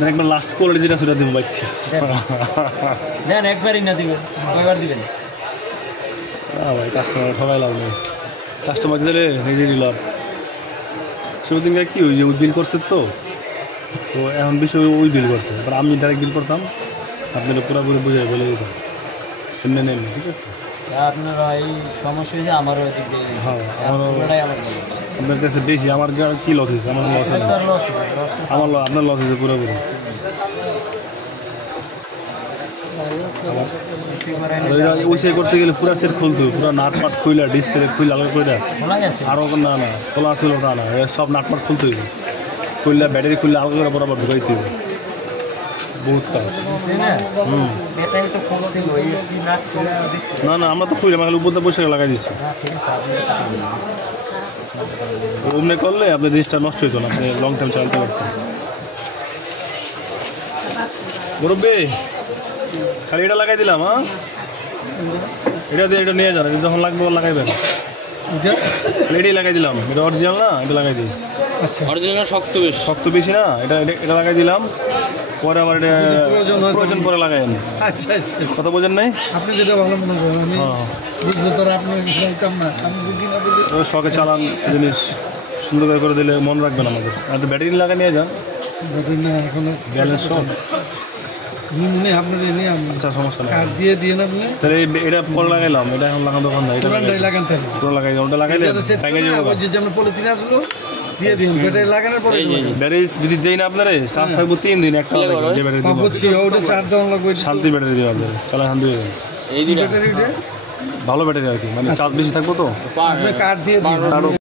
আপনার একবার last quality যেটা সেটা দিব পাচ্ছি দেন একবারই না দিবেন কয়বার দিবেন ভাই কাস্টমার সবাই লাভ নেই কাস্টমার দিলে নিজেরই লাভ শুরু দিন কি ওই যে ওই বিল করছে তো এখন বিষয় ওই বিল করছে এবার আমি ডাইরেক্ট বিল করতাম আপনারা পুরোপুরি বুঝাই বলে দিতাম এমনি নেন ঠিক আছে আপনারা এই সমস্যা হয়েছে আমারও এদিক দিয়ে হ্যাঁ আপনার কাছে বেশি আমার কী লস হয়েছে আমার লস আমার আপনার লস হয়েছে পুরোপুরি ওই সাই করতে গেলে পুরো সেট খুলতে হবে পুরো নাটপাট খুইলা ডিসপ্লে খুইলা আলাদা করে আরও না না খোলা ছিল তা না সব নাটপাট খুলতে হইবে খুললে ব্যাটারি খুললে আলাদা করে বরাবর ঢুকাইতে হবে বহুত কাজ না না আমরা তো খুঁজলাম খালি উপর পয়সা লাগাই দিচ্ছি অমনি করলে আপনার জিনিসটা নষ্ট হইতো না আপনি লং টাইম চালাতে পারতেন মুরব্বি খালি এটা লাগাই দিলাম হ্যাঁ এটা দিয়ে এটা নিয়ে যান এটা যখন লাগবে লাগাইবেন এটাই লাগাই দিলাম এটা অরিজিনাল না এটা লাগাই দিই আচ্ছা অরিজিনাল শক্ত বেশি না এটা এটা লাগাই দিলাম পরে আবার এটা প্রয়োজন পরে লাগাই আচ্ছা আচ্ছা কথা বোঝেন নাই আপনি যেটা ভালো মনে করেন আমি বুঝলে তো আপনি বলতাম না আমি বুঝি না বলে শখে চালান জিনিস সুন্দর করে দিলে মনে রাখবেন আমাদের আর ব্যাটারি লাগা নিয়ে যান ব্যাটারি না এখনো ব্যালেন্স সব নিয়ে আপনার এনে আমি আচ্ছা সমস্যা নেই কার্ড দিয়ে দিয়ে না আপনি তাহলে এটা পরে লাগাইলাম এটা এখন লাগানো দোকান না এটা লাগান তাহলে পুরো লাগাই ওটা লাগাইলে ভেঙে যাবে যে যেমন পলিথিন আসলো দিয়ে দিন ব্যাটারি লাগানোর পরে ব্যাটারি যদি দেই না আপনারে চার্জ থাকবো 3 দিন একটা যে ব্যাটারি দিব বুঝছি ওটা চার্জ দেওয়া লাগবে শান্তি ব্যাটারি দিও আপনাদের চালা শান্তি হয়ে যাবে এই ব্যাটারিটা ভালো ব্যাটারি আর কি মানে চার্জ বেশি থাকবো তো আপনি কার্ড দিয়ে দিন